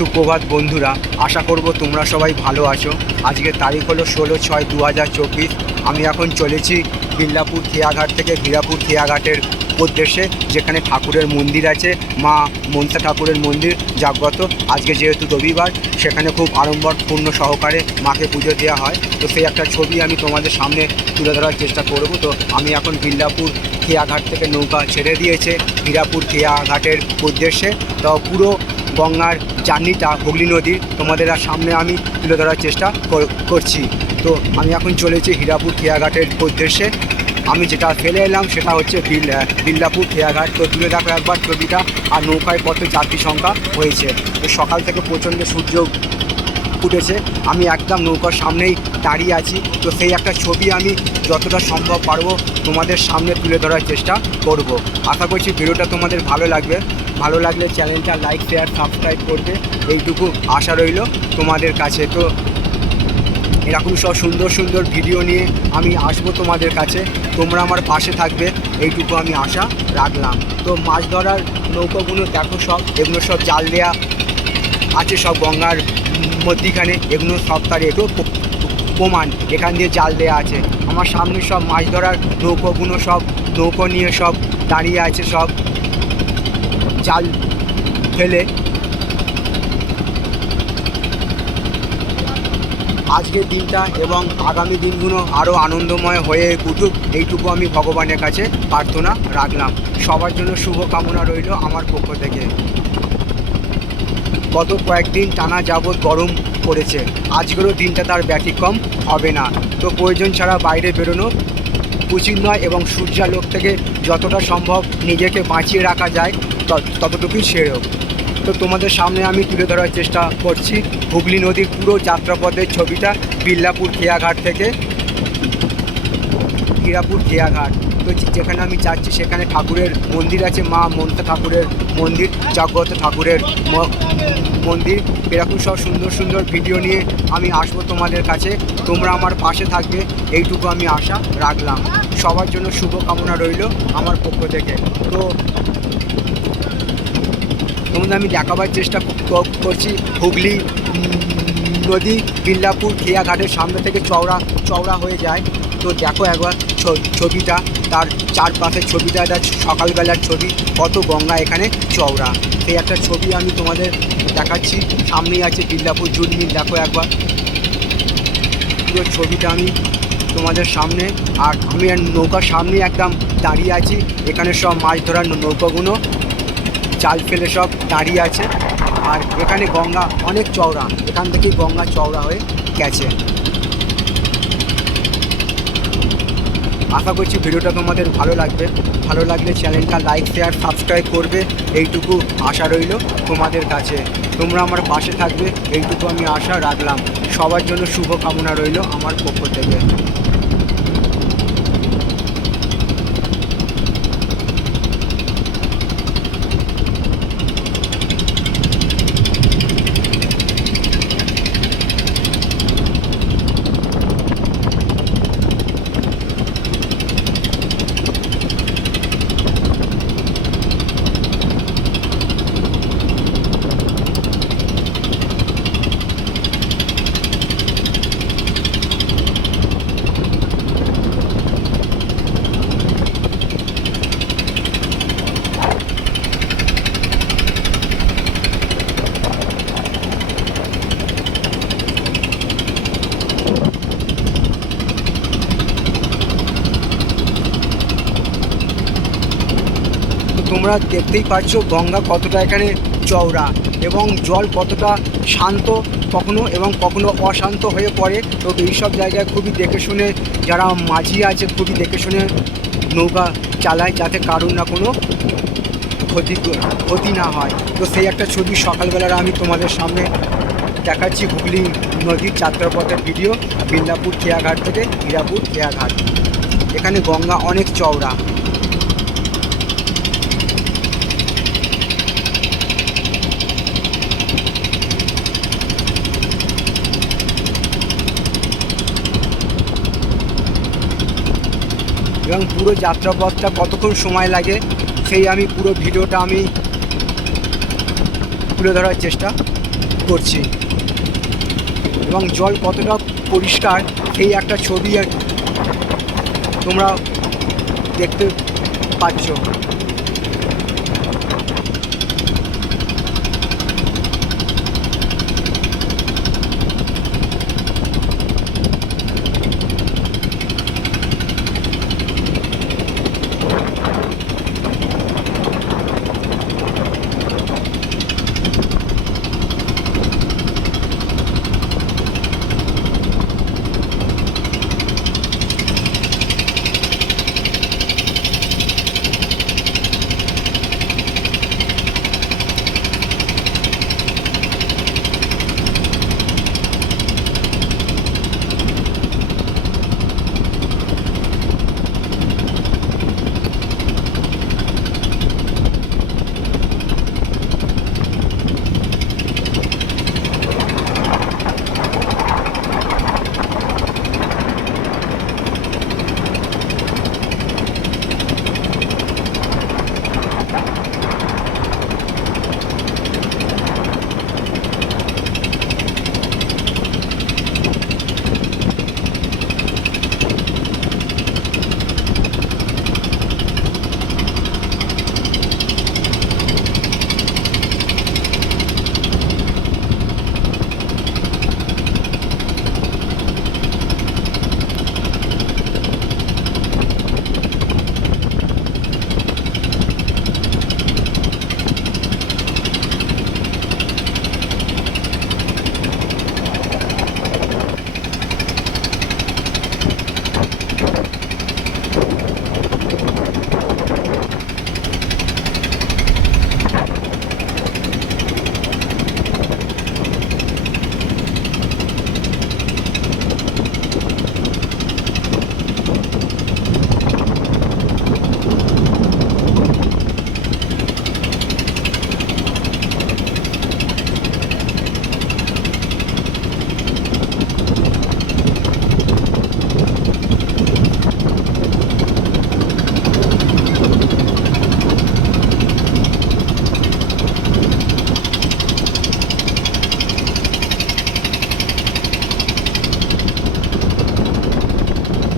সুপ্রভাত বন্ধুরা, আশা করব তোমরা সবাই ভালো আছো। আজকের তারিখ হলো 16/6/2024। আমি এখন চলেছি বিল্লাপুর খেয়াঘাট থেকে হীরাপুর খেয়াঘাটের উদ্দেশ্যে, যেখানে ঠাকুরের মন্দির আছে, মা মনসা ঠাকুরের মন্দির জাগ্রত। আজকে যেহেতু রবিবার, সেখানে খুব আড়ম্বরপূর্ণ সহকারে মাকে পুজো দেওয়া হয়। তো সেই একটা ছবি আমি তোমাদের সামনে তুলে ধরার চেষ্টা করব। তো আমি এখন বিল্লাপুর খেয়াঘাট থেকে নৌকা ছেড়ে দিয়েছে হীরাপুর খেয়াঘাটের উদ্দেশ্যে। তো পুরো গঙ্গার জার্নিটা হুগলি নদীর তোমাদের সামনে আমি তুলে ধরার চেষ্টা করছি। তো আমি এখন চলেছি হীরাপুর খেয়াঘাটের উদ্দেশ্যে। আমি যেটা ফেলে এলাম সেটা হচ্ছে বিল্লাপুর খেয়াঘাট। তো তুলে দেখো একবার ছবিটা, আর নৌকায় কত যাত্রী সংখ্যা হয়েছে। তো সকাল থেকে প্রচণ্ড সূর্য উঠেছে, আমি একদম নৌকার সামনেই দাঁড়িয়ে আছি। তো সেই একটা ছবি আমি যতটা সম্ভব পারবো তোমাদের সামনে তুলে ধরার চেষ্টা করব। আশা করছি ভিডিওটা তোমাদের ভালো লাগবে। ভালো লাগলে চ্যানেলটা লাইক, শেয়ার, সাবস্ক্রাইব করবে, এইটুকু আশা রইল তোমাদের কাছে। তো এরকম সব সুন্দর সুন্দর ভিডিও নিয়ে আমি আসবো তোমাদের কাছে, তোমরা আমার পাশে থাকবে, এইটুকু আমি আশা রাখলাম। তো মাছ ধরার নৌকাগুলো দেখো, সব এগুলো সব জাল দেয়া আছে, সব গঙ্গার মধ্যিখানে। এগুলো সব তার একটু প্রমাণ, এখান দিয়ে জাল দেওয়া আছে। আমার সামনে সব মাছ ধরার নৌকোগুলো, সব নৌকো নিয়ে সব দাঁড়িয়ে আছে, সব জাল ফেলে। আজকের দিনটা এবং আগামী দিনগুলো আরও আনন্দময় হয়ে উঠুক, এইটুকু আমি ভগবানের কাছে প্রার্থনা রাখলাম। সবার জন্য শুভকামনা রইল আমার পক্ষ থেকে। গত কয়েকদিন টানা যাবৎ গরম পড়েছে, আজকেরও দিনটা তার ব্যতিক্রম হবে না। তো প্রয়োজন ছাড়া বাইরে বেরোনো উচিত নয়, এবং সূর্যালোক থেকে যতটা সম্ভব নিজেকে বাঁচিয়ে রাখা যায় ততটুকুই সেরেও। তো তোমাদের সামনে আমি তুলে ধরার চেষ্টা করছি হুগলি নদীর পুরো যাত্রাপথের ছবিটা, বিল্লাপুর খেয়াঘাট থেকে হীরাপুর খেয়াঘাট। তো যেখানে আমি যাচ্ছি সেখানে ঠাকুরের মন্দির আছে, মা মনসা ঠাকুরের মন্দির, জাগ্রত ঠাকুরের মন্দির। এরকম সব সুন্দর সুন্দর ভিডিও নিয়ে আমি আসবো তোমাদের কাছে, তোমরা আমার পাশে থাকবে, এইটুকু আমি আশা রাখলাম। সবার জন্য শুভকামনা রইল আমার পক্ষ থেকে। তো তোমাদের আমি দেখাবার চেষ্টা করছি হুগলি নদী বিল্লাপুর খেয়াঘাটের সামনে থেকে চওড়া হয়ে যায়। তো দেখো একবার ছবিটা, তার চারপাশের ছবিটা, এটা সকালবেলার ছবি, কত গঙ্গা এখানে চওড়া। সেই একটা ছবি আমি তোমাদের দেখাচ্ছি। সামনেই আছে বিল্লাপুর জুট মিল, দেখো একবার পুরো ছবিটা আমি তোমাদের সামনে। আর আমি নৌকার সামনে একদম দাঁড়িয়ে আছি, এখানে সব মাছ ধরার নৌকাগুলো জাল ফেলে সব দাঁড়িয়ে আছে। আর এখানে গঙ্গা অনেক চওড়া, এখান থেকেই গঙ্গা চওড়া হয়ে গেছে। আশা করছি ভিডিওটা তোমাদের ভালো লাগবে। ভালো লাগলে চ্যানেলটা লাইক, শেয়ার, সাবস্ক্রাইব করবে, এইটুকু আশা রইল তোমাদের কাছে। তোমরা আমার পাশে থাকবে, এইটুকু আমি আশা রাখলাম। সবার জন্য শুভকামনা রইল আমার পক্ষ থেকে। তোমরা দেখতেই পাচ্ছ গঙ্গা কতটা এখানে চওড়া, এবং জল কতটা শান্ত কখনো এবং কখনো অশান্ত হয়ে পড়ে। তো এইসব জায়গায় খুবই দেখে শুনে, যারা মাঝি আছে খুবই দেখে শুনে নৌকা চালায়, যাতে কারোর না কোনো ক্ষতি না হয়। তো সেই একটা ছবি সকালবেলার আমি তোমাদের সামনে দেখাচ্ছি, হুগলি নদীর যাত্রাপথের ভিডিও, বিল্লাপুর খেয়াঘাট থেকে হীরাপুর খেয়াঘাট। এখানে গঙ্গা অনেক চওড়া। এবং পুরো যাত্রাপথটা কতক্ষণ সময় লাগে সেই আমি পুরো ভিডিওটা আমি তুলে ধরার চেষ্টা করছি এবং জল কতটা পরিষ্কার সেই একটা ছবি তোমরা দেখতে পাচ্ছ।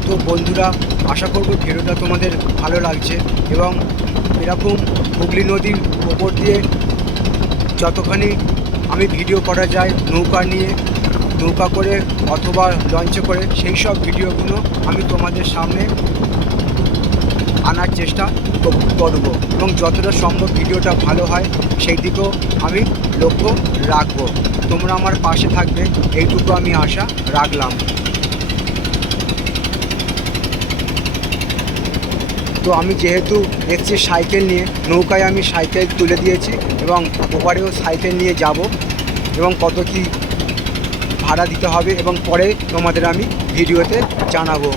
তো বন্ধুরা, আশা করব ভিডিওটা তোমাদের ভালো লাগছে এবং এরকম হুগলি নদীর ওপর দিয়ে যতখানি আমি ভিডিও করা যায় নৌকা করে অথবা লঞ্চে করে, সেই সব ভিডিওগুলো আমি তোমাদের সামনে আনার চেষ্টা করব এবং যতটা সম্ভব ভিডিওটা ভালো হয় সেই দিকেও আমি লক্ষ্য রাখবো। তোমরা আমার পাশে থাকবে এইটুকু আমি আশা রাখলাম। তো আমি যেহেতু এসছি সাইকেল নিয়ে, নৌকায় আমি সাইকেল তুলে দিয়েছি এবং ওপারেও সাইকেল নিয়ে যাব এবং কত কি ভাড়া দিতে হবে এবং পরে তোমাদের আমি ভিডিওতে জানাবো।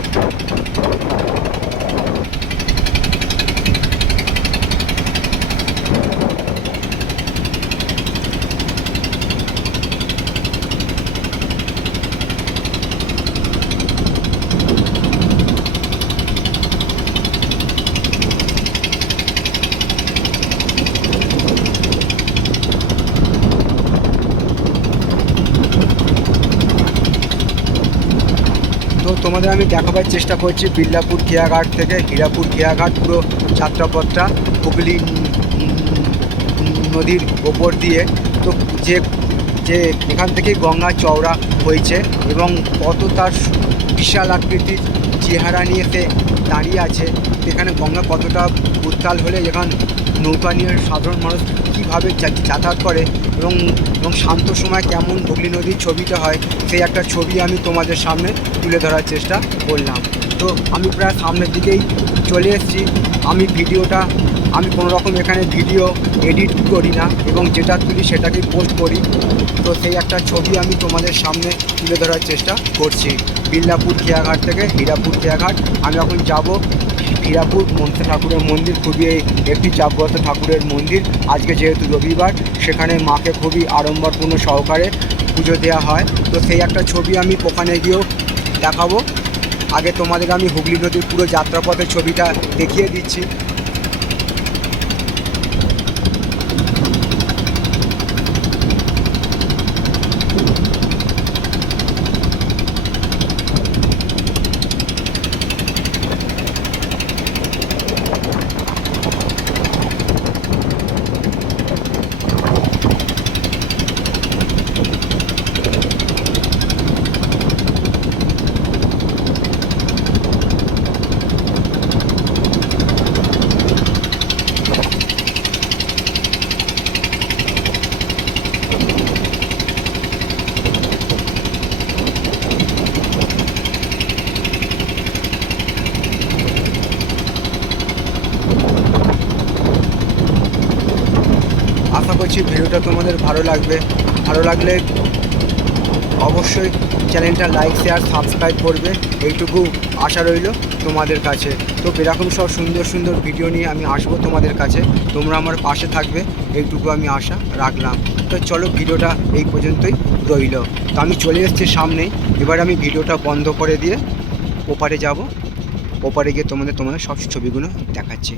তো তোমাদের আমি দেখাবার চেষ্টা করছি বিল্লাপুর খেয়াঘাট থেকে হীরাপুর খেয়াঘাট পুরো যাত্রাপথটা হুগলি নদীর ওপর দিয়ে। তো যে এখান থেকে গঙ্গা চওড়া হয়েছে এবং কত তার বিশাল আকৃতির চেহারা নিয়ে সে দাঁড়িয়ে আছে। এখানে গঙ্গা কতটা উত্তাল হলে এখান নৌকা নিয়ে সাধারণ মানুষ কীভাবে যাতায়াত করে এবং শান্ত সময় কেমন হুগলি নদীর ছবিটা হয়, সেই একটা ছবি আমি তোমাদের সামনে তুলে ধরার চেষ্টা করলাম। তো আমি প্রায় সামনের দিকেই চলে এসেছি। আমি কোনো রকম এখানে ভিডিও এডিট করি না এবং যেটা তুলি সেটাকেই পোস্ট করি। তো সেই একটা ছবি আমি তোমাদের সামনে তুলে ধরার চেষ্টা করছি। বিল্লাপুর খেয়াঘাট থেকে হীরাপুর খেয়াঘাট আমি এখন যাব। হীরাপুর মনসা ঠাকুরের মন্দির খুবই একটি জাগ্রত ঠাকুরের মন্দির। আজকে যেহেতু রবিবার, সেখানে মাকে খুবই আড়ম্বরপূর্ণ সহকারে পুজো দেওয়া হয়। তো সেই একটা ছবি আমি ওখানে গিয়েও দেখাবো। আগে তোমাদের আমি হুগলি নদীর পুরো যাত্রাপথের ছবিটা দেখিয়ে দিচ্ছি। আশা করছি ভিডিওটা তোমাদের ভালো লাগবে। ভালো লাগলে অবশ্যই চ্যানেলটা লাইক শেয়ার সাবস্ক্রাইব করবে, এইটুকু আশা রইল তোমাদের কাছে। তো এরকম সব সুন্দর সুন্দর ভিডিও নিয়ে আমি আসবো তোমাদের কাছে, তোমরা আমার পাশে থাকবে, এইটুকু আমি আশা রাখলাম। তো চলো ভিডিওটা এই পর্যন্তই রইল। তো আমি চলে এসেছি সামনেই, এবার আমি ভিডিওটা বন্ধ করে দিয়ে ওপারে যাব, ওপারে গিয়ে তোমাদের সব ছবিগুলো দেখাচ্ছি।